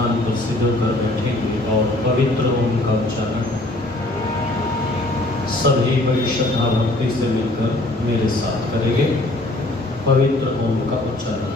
स्थान पर सिर कर बैठेंगे और पवित्र ओम का उच्चारण सभी बड़ी श्रद्धा भक्ति से मिलकर मेरे साथ करेंगे। पवित्र ओम का उच्चारण।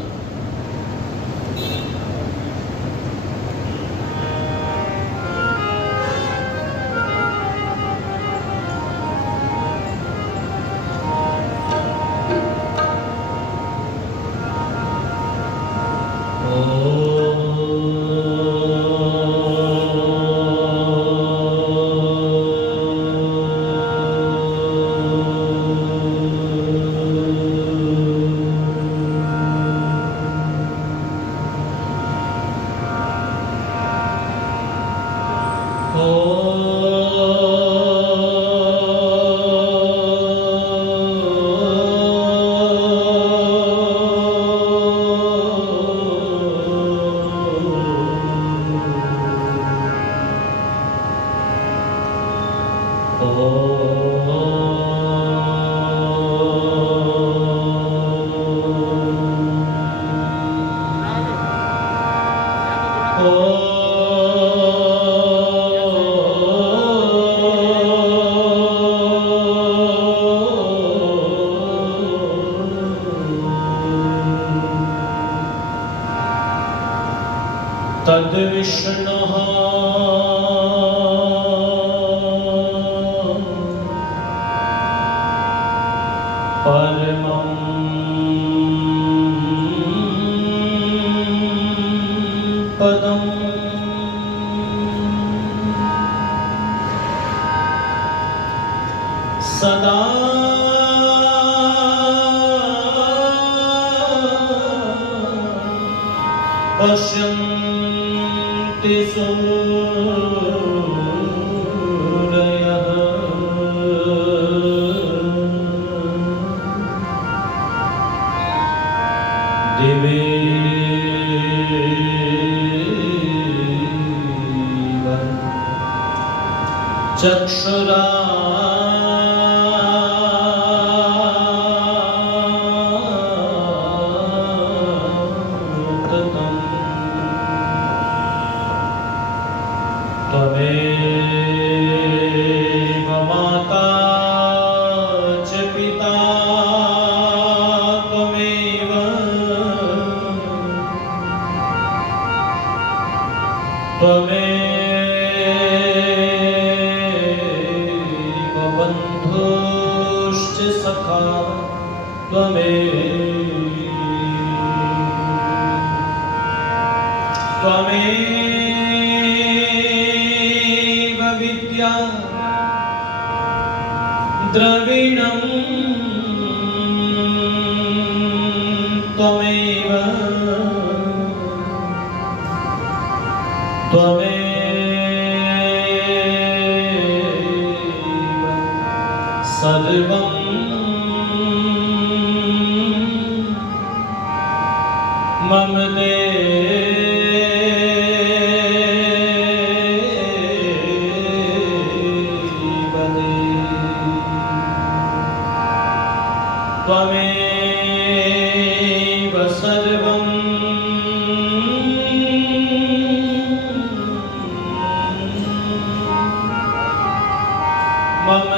तद विष्णुः परमं पदम् सदा पश्यन्ति सूरयः दिवे चक्षुरा त्वमेव माता च पिता त्वमेव त्वमेव बन्धुश्च सखा त्वमेव विद्या द्रविणं त्वमेव सर्वं मम त्वमेव सर्वं मम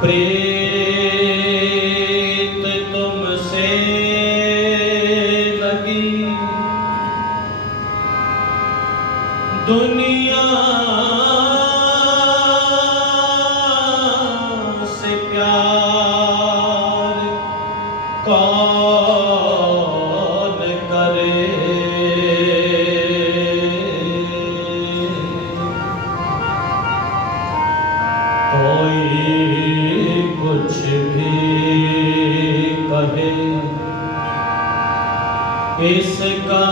प्रीत तुमसे लगी दुनिया से प्यार कौन करे। कोई कुछ भी कहे इसका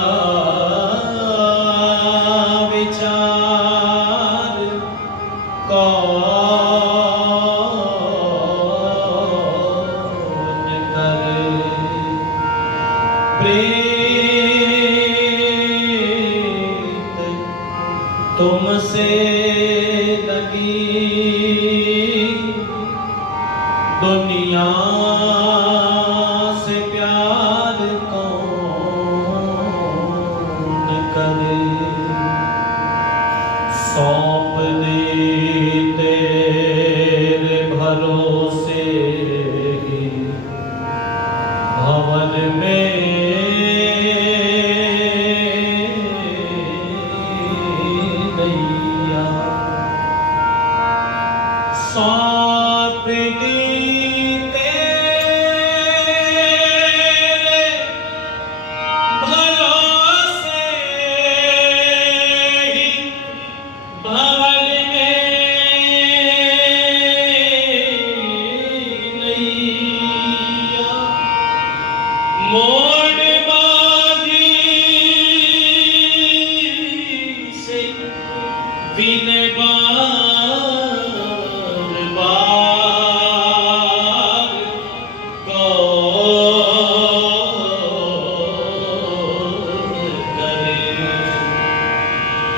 विचार कौन करे। प्रीत तुमसे लगी दुनिया से प्यार कौन करे। सौंप दे तेरे भरोसे ही भवन में नैया। सौंप दी तेरे भरोसे ही भवन में नैया। मोड़ बाजी से बिने बार बार कौन करे।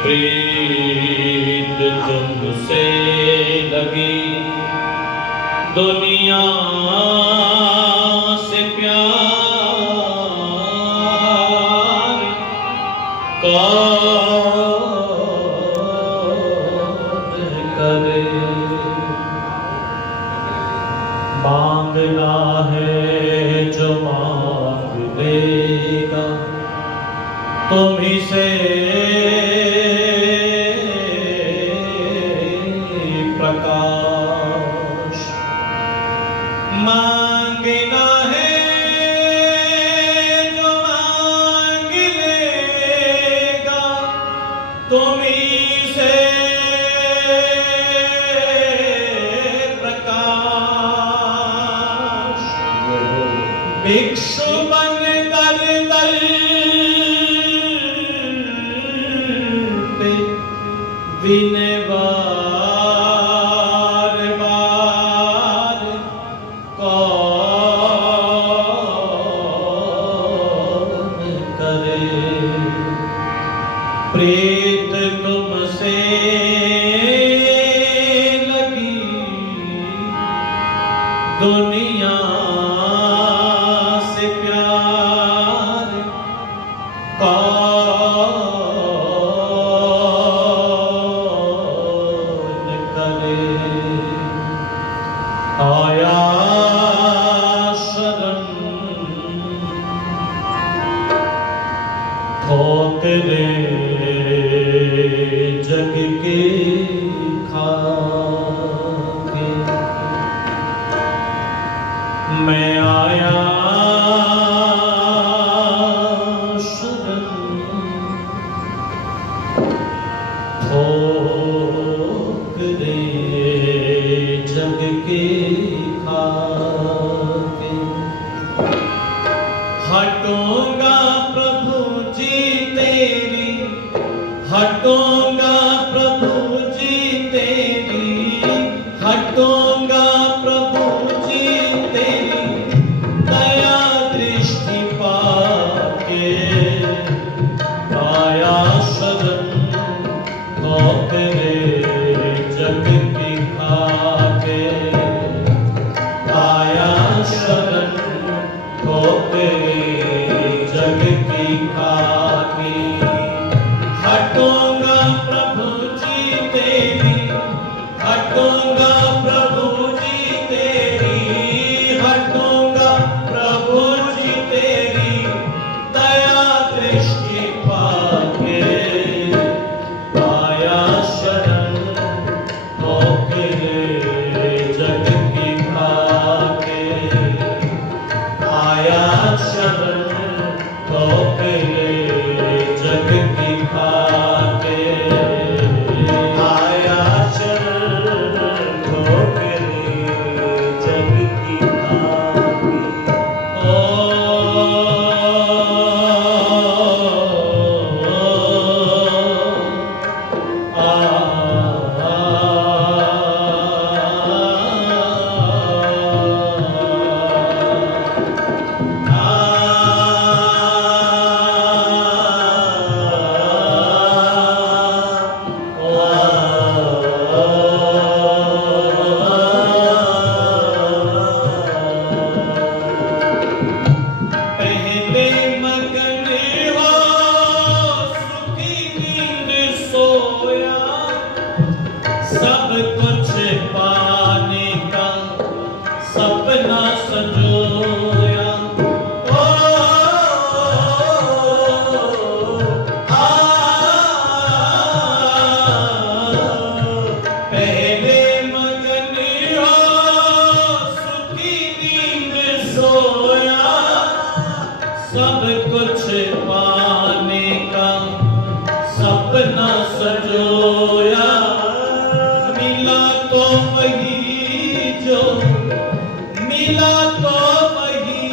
प्रीत तुमसे लगी दुनिया से प्यार कौन करे। मांगना है जो मांग लेगा तुम्ही से प्रकाश। मांगना है जो मांग लेगा तुम्ही से प्रकाश। भिक्षु बन कर दर पे विनय बार बार कौन करे। प्रीत तुमसे लगी दुनिया से प्यार कौन करे। आया शरण ठोकरे जग के खाके। मैं आया शरण ठोकरे जग के खा सब कुछ पाने का सपना संजोया। ओ पहले मगन हो सुखी नींद सोया। सब कुछ पाने का सपना संजोया। मिला तो वही जो, मिला तो वही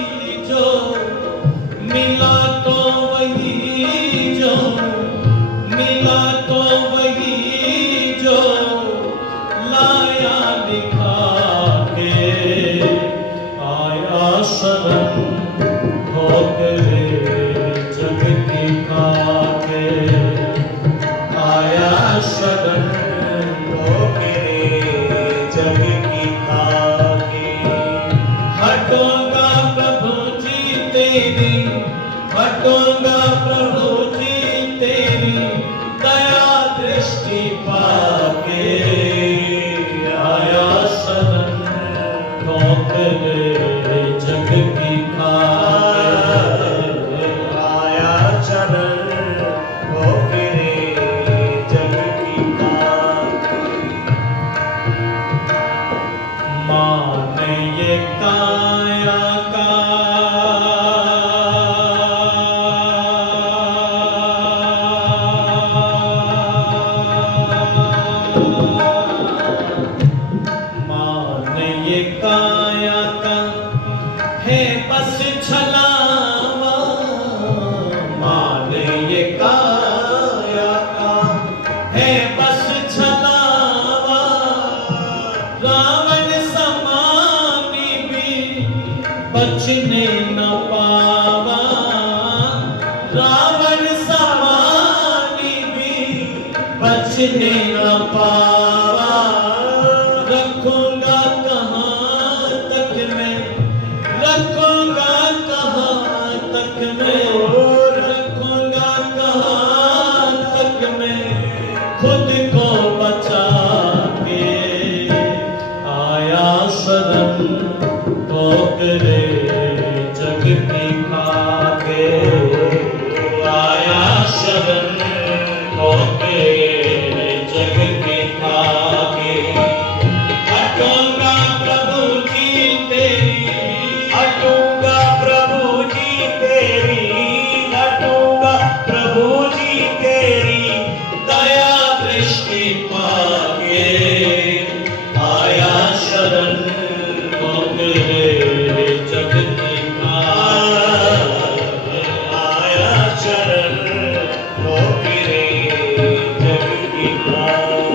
जो, मिला तो वही जो, मिला तो वही जो लाया दिखा के। आया शरण ठोकरे जग की खाके। आया शरण ठोकरे जग की खाके। हटूंगा प्रभु जी तेरी, हटूंगा प्रभु जी तेरी दया दृष्टि पाके। आया शरण ठोकरे जग की खाके। आया शरण ठोकरे जग की खाके। मान ये काया का मान ये काया का है बस छलावा। मान ये काया का है बस छलावा। रावण समानी भी बचने न पावा। रावण समानी भी बचने न पावा। रखूंगा कहाँ तक मैं, रखूंगा कहाँ तक मैं, रखूंगा कहाँ तक मैं खुद को बचा के। आया शरण ठोकरे जग की खाके। आया शरण ठोकरे जग की खाके। हटूंगा प्रभु जी तेरी, हटूंगा प्रभु जी तेरी, हटूंगा प्रभु जी तेरी दया दृष्टि पाके। आया शरण ठोकरे जग की खाके। आया शरण ठोकरे जग की खाके।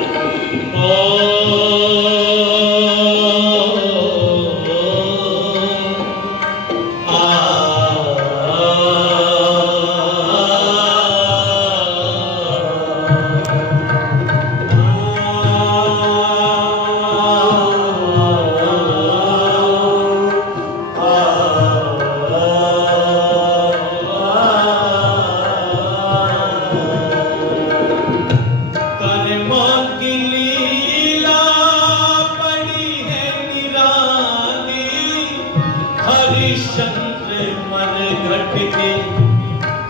हरिश्चंद्र मन घट के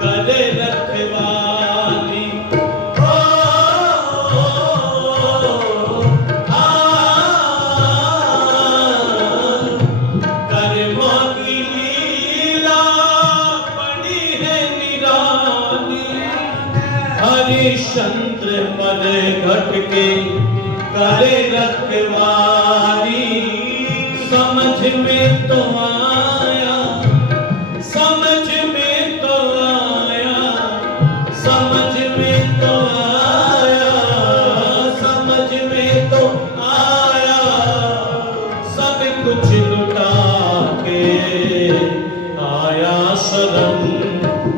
करे रखवाली। कर्मों की लीला बड़ी है निराली। हरिश्चंद्र मन घट के करे रखवाली। समझ में तो आया, समझ में तो आया, समझ में तो आया, समझ में तो आया। सब कुछ लुटा के आया शरण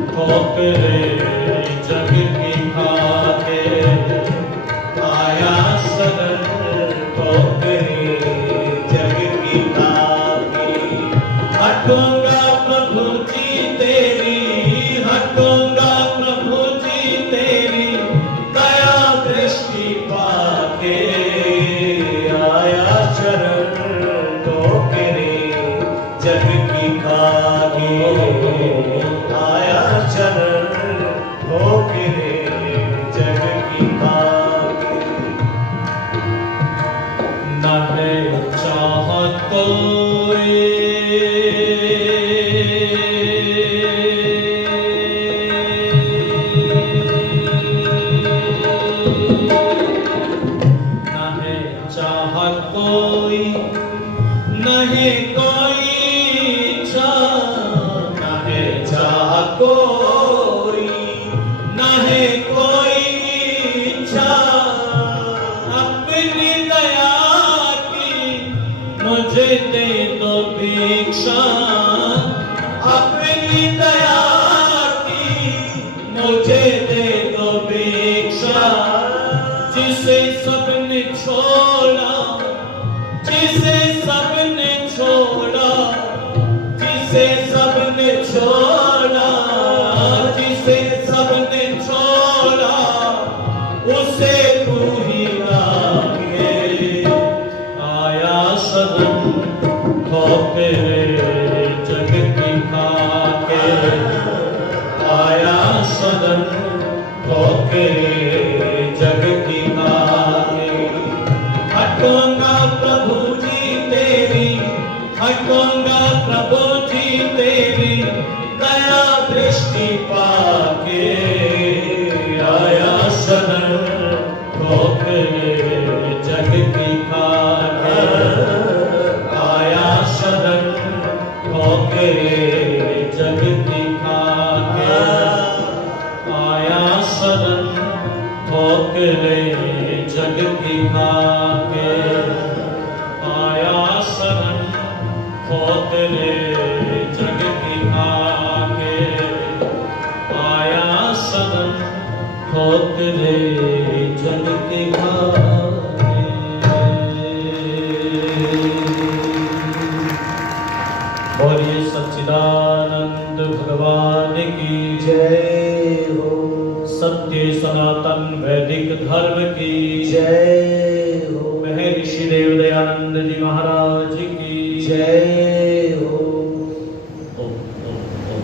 ठोकरे जग की खाके। आया शरण ठोकरे जग की खाके। हटूंगा प्रभु जी तेरी, हटूंगा प्रभु जी तेरी दया दृष्टि पाके। कोई नहीं कोई नहीं कोई इच्छा अपनी दया की मुझे दे दो भिक्षा अपनी दया की मुझे दे दो भिक्षा जिसे सबने छोड़ा जिसे सबने छोड़ा जिसे सबने छोड़ा जिसे सबने छोड़ा उसे तू ही लागे आया शरण होके जग की खाके आया शरण होके जग की खाके हटूंगा प्रभु जी तेरी हटूंगा प्रभु जी तेरी दया दृष्टि पाके आया शरण होके जग की खाके आया शरण होके जग की खाके आया शरण होके जग की खाके आया शरण होके जग की खाके आया शरण होके जग की खाके। बोलिए सच्चिदानंद भगवान की जय हो। सत्य सनातन वैदिक धर्म की जय हो। महर्षि देव दयानंद जी महाराज की जय हो। ओम ओम ओम।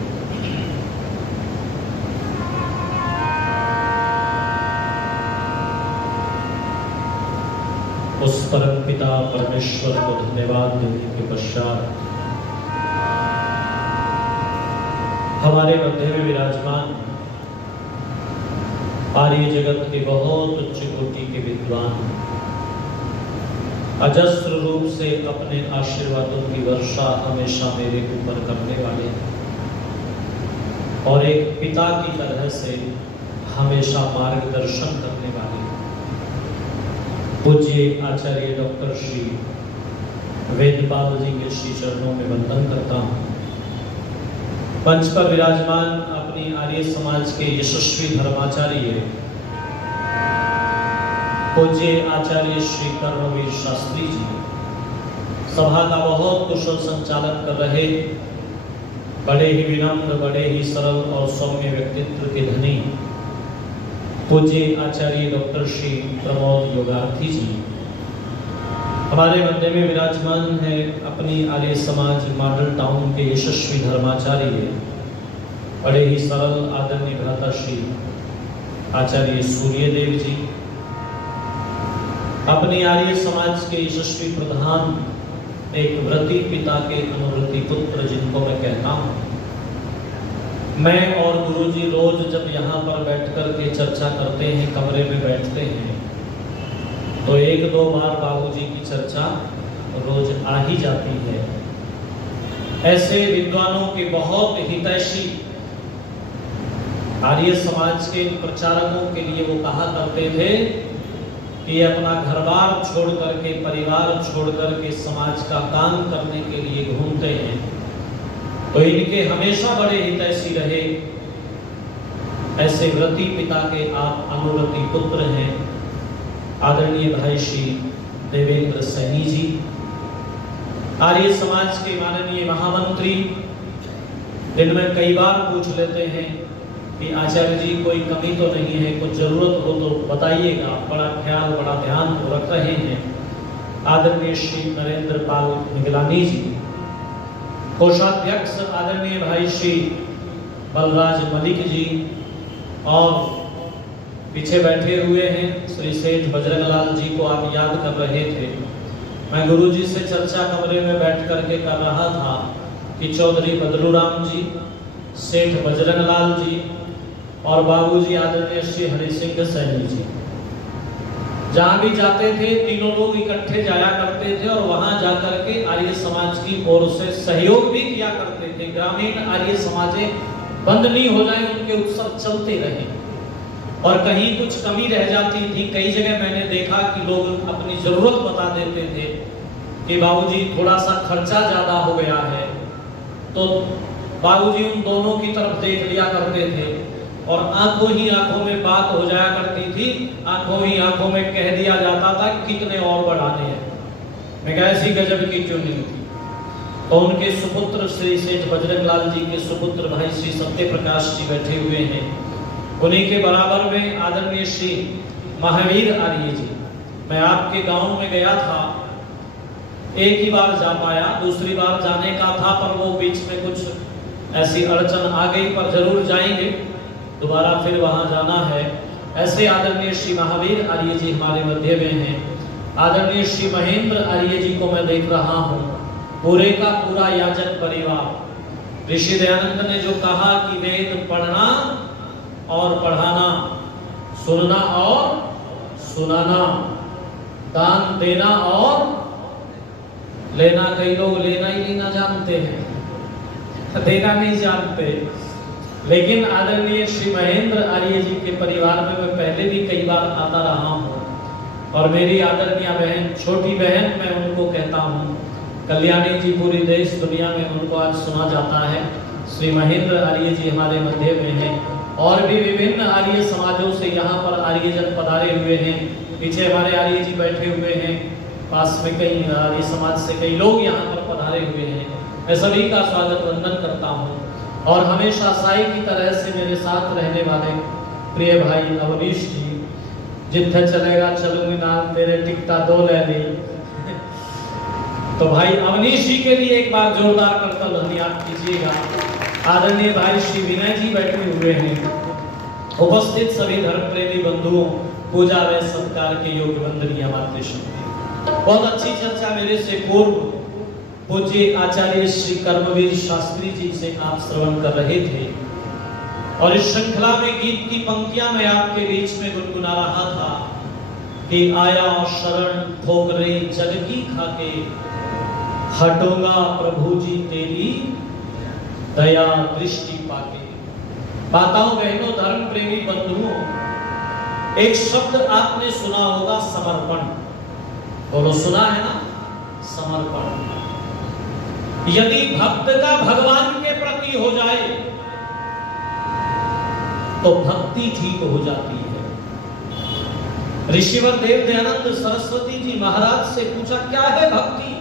उस परम पिता परमेश्वर को धन्यवाद देने के पश्चात हमारे मध्य में विराजमान आर्य जगत के बहुत उच्च कोटि के विद्वान अजस्र रूप से अपने आशीर्वादों की वर्षा हमेशा मेरे ऊपर करने वाले और एक पिता की तरह से हमेशा मार्गदर्शन करने वाले पूज्य आचार्य डॉक्टर श्री वेदपाल जी के श्री चरणों में वंदन करता हूँ। मंच पर विराजमान अपनी आर्य समाज के यशस्वी धर्माचार्य पूज्य आचार्य श्री कर्मवीर शास्त्री जी, सभा का बहुत कुशल संचालन कर रहे बड़े ही विनम्र बड़े ही सरल और सौम्य व्यक्तित्व के धनी पूज्य आचार्य डॉक्टर श्री प्रमोद योगार्थी जी, हमारे मध्य में विराजमान है अपनी आर्य समाज मॉडल टाउन के यशस्वी धर्माचार्य बड़े ही सरल आदरणीय भ्राता श्री आचार्य सूर्यदेव जी, अपनी आर्य समाज के यशस्वी प्रधान एक व्रती पिता के अनुव्रती पुत्र जिनको मैं कहता हूँ। मैं और गुरुजी रोज जब यहाँ पर बैठकर के चर्चा करते हैं, कमरे में बैठते हैं, तो एक दो बार बाबूजी की चर्चा रोज आ ही जाती है। ऐसे विद्वानों के बहुत हितैषी आर्य समाज के प्रचारकों के लिए वो कहा करते थे कि अपना घर-बार छोड़ करके परिवार छोड़ करके समाज का काम करने के लिए घूमते हैं, तो इनके हमेशा बड़े हितैषी रहे। ऐसे व्रती पिता के आप अनुव्रती पुत्र हैं आदरणीय भाई श्री देवेंद्र सैनी जी, आर्य समाज के माननीय महामंत्री। दिन में कई बार पूछ लेते हैं कि आचार्य जी कोई कमी तो नहीं है, कुछ जरूरत हो तो बताइएगा, बड़ा ख्याल बड़ा ध्यान रख रहे हैं आदरणीय श्री नरेंद्र पाल निगलानी जी, कोषाध्यक्ष आदरणीय भाई श्री बलराज मलिक जी, और पीछे बैठे हुए हैं श्री सेठ बजरंगलाल जी को आप याद कर रहे थे, मैं गुरुजी से चर्चा कमरे में बैठ करके कर रहा था कि चौधरी बदलूराम जी, सेठ बजरंग लाल जी और बाबूजी आदरणीय श्री हरि सिंह सैनी जी जहां भी जाते थे तीनों लोग इकट्ठे जाया करते थे और वहां जाकर के आर्य समाज की ओर से सहयोग भी किया करते थे। ग्रामीण आर्य समाजें बंद नहीं हो जाए, उनके उत्सव चलते रहे। और कहीं कुछ कमी रह जाती थी, कई जगह मैंने देखा कि लोग अपनी जरूरत बता देते थे कि बाबूजी थोड़ा सा खर्चा ज्यादा हो गया है, तो बाबूजी उन दोनों की तरफ देख लिया करते थे और आंखों ही आंखों में बात हो जाया करती थी, आंखों ही आंखों में कह दिया जाता था कि कितने और बढ़ाने हैं। मैं ऐसी गजब की ट्यूनिंग थी। तो उनके सुपुत्र श्री सेठ बजरंग लाल जी के सुपुत्र भाई श्री सत्य प्रकाश जी बैठे हुए हैं। उन्हीं के बराबर में आदरणीय श्री महावीर आर्य जी। मैं आपके गांव में गया था, एक ही बार जा पाया, दूसरी बार जाने का था पर वो बीच में कुछ ऐसी अड़चन आ गई, पर जरूर जाएंगे, दोबारा फिर वहां जाना है। ऐसे आदरणीय श्री महावीर आर्य जी हमारे मध्य में हैं। आदरणीय श्री महेंद्र आर्य जी को मैं देख रहा हूं, पूरे का पूरा याजक परिवार। ऋषि दयानंद ने जो कहा कि वेद पढ़ना और पढ़ाना, सुनना और सुनाना, दान देना और लेना। कई लोग लेना ही लेना जानते हैं, देना नहीं जानते। लेकिन आदरणीय श्री महेंद्र आर्य जी के परिवार में मैं पहले भी कई बार आता रहा हूँ और मेरी आदरणीय बहन, छोटी बहन मैं उनको कहता हूँ, कल्याणी जी पूरी देश दुनिया में उनको आज सुना जाता है। श्री महेंद्र आर्य जी हमारे मध्य में हैं और भी विभिन्न आर्य समाजों से यहाँ पर आर्यजन पधारे हुए हैं। पीछे हमारे आर्य जी बैठे हुए हैं, पास में कई आर्य समाज से कई लोग यहाँ पर पधारे हुए हैं। मैं सभी का स्वागत वंदन करता हूँ और हमेशा साई की तरह से मेरे साथ रहने वाले प्रिय भाई अवनीश जी, जिथे चलेगा चलूंगी नाल तेरे टिकटा दो ले ली। तो भाई अवनीश जी के लिए एक बार जोरदार करतल ध्वनि आप कीजिएगा। आदरणीय भाई श्री विनय जी बैठे हुए हैं। उपस्थित सभी धर्म प्रेमी बंधुओं, पूजा व सत्कार के योग्य वंदनीय मातृशक्ति। बहुत अच्छी चर्चा मेरे से पूर्व पूज्य आचार्य श्री कर्मवीर शास्त्री जी से आप श्रवण कर रहे थे और इस श्रृंखला में गीत की पंक्तियां मैं आपके बीच में गुनगुना रहा था कि आया शरण ठोकरे जग की खाके, हटूंगा प्रभु जी तेरी दया दृष्टि पाके। माताओं बहनों धर्म प्रेमी बंधुओं, एक शब्द आपने सुना होगा, समर्पण। बोलो, सुना है ना? समर्पण। यदि भक्त का भगवान के प्रति हो जाए तो भक्ति ठीक हो जाती है। ऋषिवर देव दयानंद सरस्वती जी महाराज से पूछा क्या है भक्ति,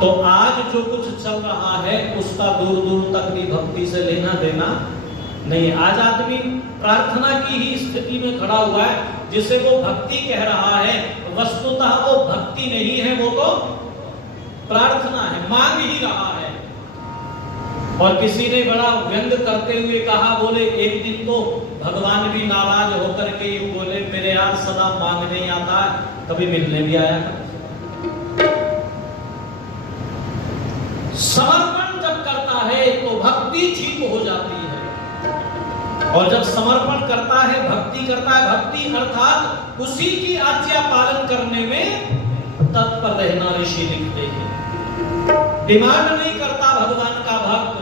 तो आज जो कुछ चल रहा है उसका दूर दूर तक भी भक्ति से लेना देना नहीं। आज आदमी प्रार्थना की ही स्थिति में खड़ा हुआ है, जिसे वो भक्ति कह रहा है, वस्तुतः वो भक्ति नहीं है, वो तो प्रार्थना है, मांग ही रहा है। और किसी ने बड़ा व्यंग करते हुए कहा, बोले एक दिन तो भगवान भी नाराज होकर के बोले, मेरे यार सदा मांगने ही आता है, कभी मिलने भी आया था। समर्पण जब करता है तो भक्ति ठीक हो जाती है। और जब समर्पण करता है, भक्ति करता है, भक्ति अर्थात उसी की आज्ञा पालन करने में तत्पर रहना ऋषि लिखते हैं। डिमांड नहीं करता भगवान का भक्त